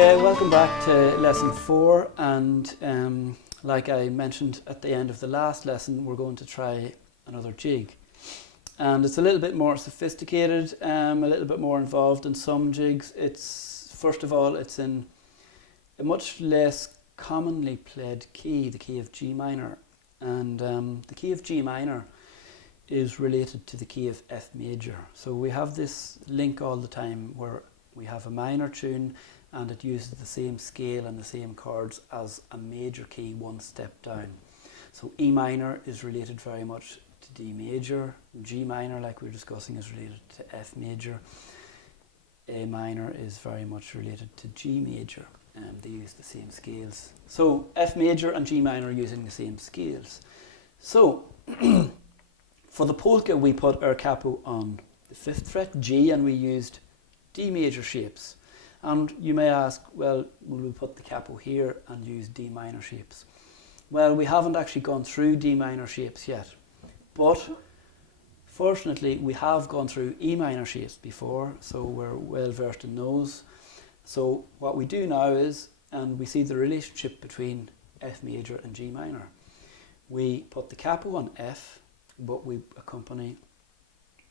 Okay, welcome back to lesson 4, and like I mentioned at the end of the last lesson, we're going to try another jig. And it's a little bit more sophisticated, a little bit more involved in some jigs. First of all, it's in a much less commonly played key, the key of G minor. And the key of G minor is related to the key of F major. So we have this link all the time where we have a minor tune and it uses the same scale and the same chords as a major key one step down. So E minor is related very much to D major, G minor, like we were discussing, is related to F major, A minor is very much related to G major, and they use the same scales. So F major and G minor are using the same scales. So for the polka we put our capo on the 5th fret G and we used D major shapes. And you may ask, well, will we put the capo here and use D minor shapes? Well, we haven't actually gone through D minor shapes yet, but fortunately we have gone through E minor shapes before, so we're well versed in those. So what we do now is, and we see the relationship between F major and G minor. We put the capo on F, but we accompany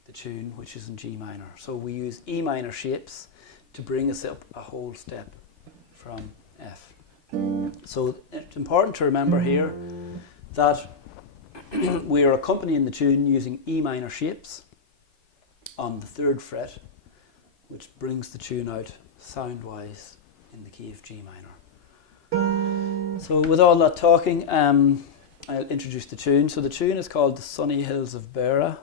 the tune which is in G minor. So we use E minor shapes to bring us up a whole step from F. So it's important to remember here that we are accompanying the tune using E minor shapes on the 3rd fret, which brings the tune out sound-wise in the key of G minor. So with all that talking, I'll introduce the tune. So the tune is called the Sunny Hills of Beara,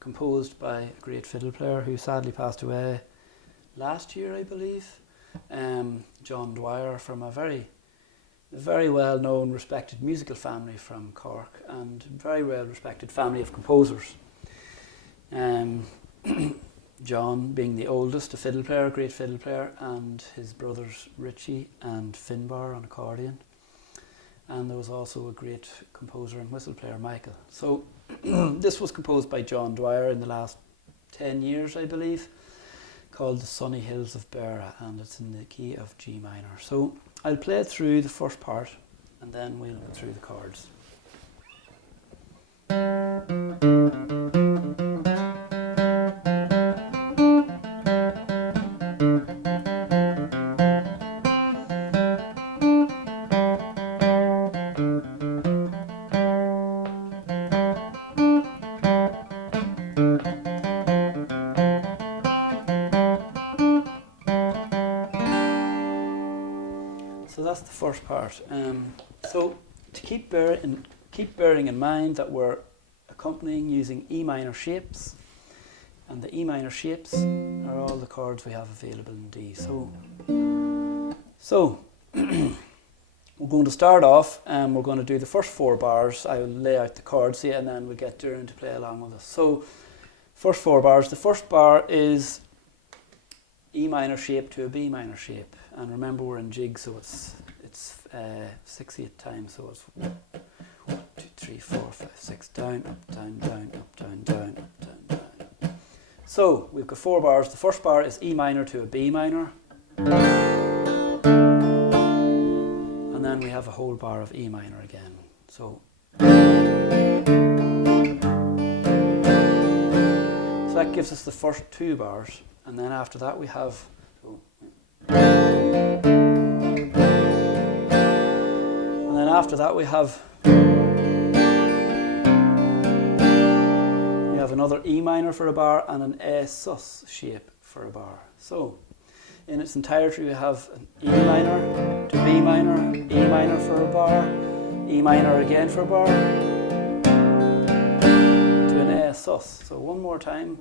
composed by a great fiddle player who sadly passed away last year, I believe, John Dwyer, from a very well-known, respected musical family from Cork, and very well-respected family of composers. John being the oldest, a fiddle player, great fiddle player, and his brothers Richie and Finbar on accordion. And there was also a great composer and whistle player, Michael. So this was composed by John Dwyer in the last 10 years, I believe, called the Sunny Hills of Beara, and it's in the key of G minor. So I'll play through the first part and then we'll go through the chords. So that's the first part. So to keep bearing in mind that we're accompanying using E minor shapes, and the E minor shapes are all the chords we have available in D. So we're going to start off and we're going to do the first 4 bars. I will lay out the chords here and then we'll get Doireann to play along with us. So first 4 bars. The first bar is E minor shape to a B minor shape, and remember we're in jig, so it's 6/8 time, so it's 1, 2, 3, 4, 5, 6, down, up, down, down, up, down, down, up, down, down. So we've got 4 bars. The first bar is E minor to a B minor, and then we have a whole bar of E minor again. So that gives us the first 2 bars. And then after that we have, another E minor for a bar and an A sus shape for a bar. So in its entirety we have an E minor to B minor, E minor for a bar, E minor again for a bar, to an A sus. So one more time.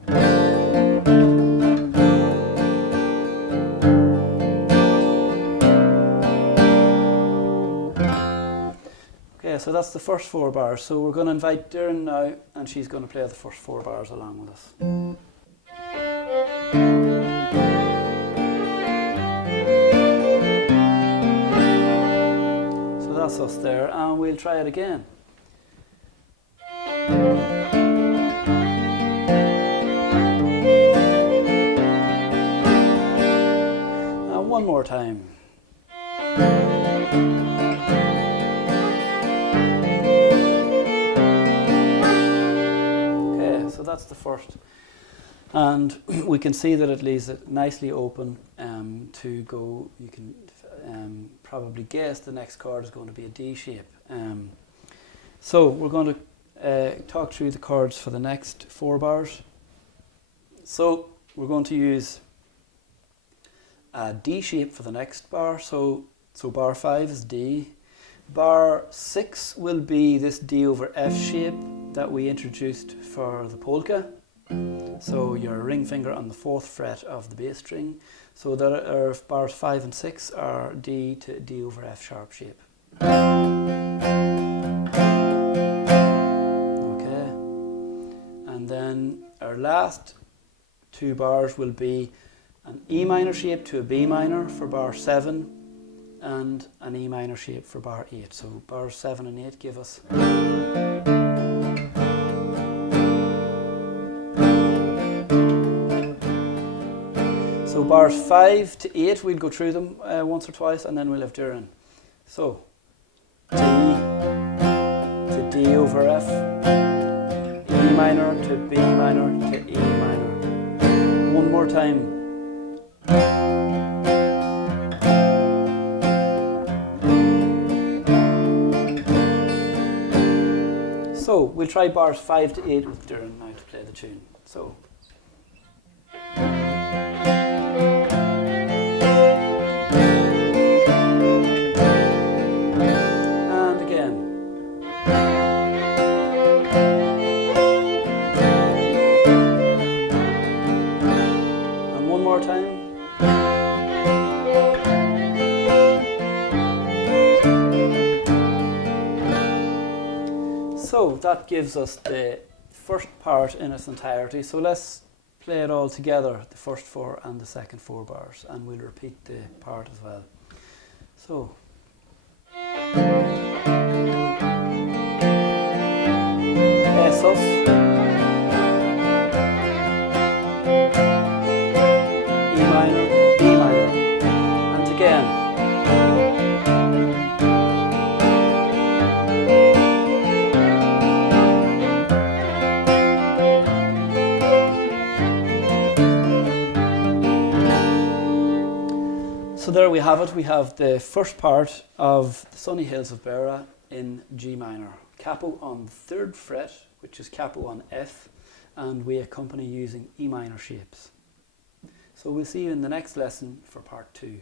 Okay, so that's the first 4 bars. So we're going to invite Doireann now, and she's going to play the first 4 bars along with us. So that's us there, and we'll try it again. And one more time. Okay, so that's the first. And we can see that it leaves it nicely open to go. You can probably guess the next chord is going to be a D shape. So we're going to talk through the chords for the next 4 bars. So we're going to use a D shape for the next bar. So bar 5 is D. Bar 6 will be this D over F shape that we introduced for the polka. So your ring finger on the 4th fret of the bass string. So that our bars 5 and 6 are D to D over F sharp shape. Okay. And then our last 2 bars will be an E minor shape to a B minor for bar 7 and an E minor shape for bar 8. So bars 7 and 8 give us. So bars 5 to 8, we'll go through them once or twice and then we'll have Doireann. So D to D over F, E minor to B minor to E minor. One more time. So we'll try bars 5 to 8 with Doireann now to play the tune. So. And again. And one more time. So that gives us the first part in its entirety. So let's play it all together, the first 4 and the second 4 bars, and we'll repeat the part as well. So. Esos. E minor, B minor. And again. So there we have it. We have the first part of the Sunny Hills of Beara in G minor. Capo on the 3rd fret, which is capo on F, and we accompany using E minor shapes. So we'll see you in the next lesson for part 2.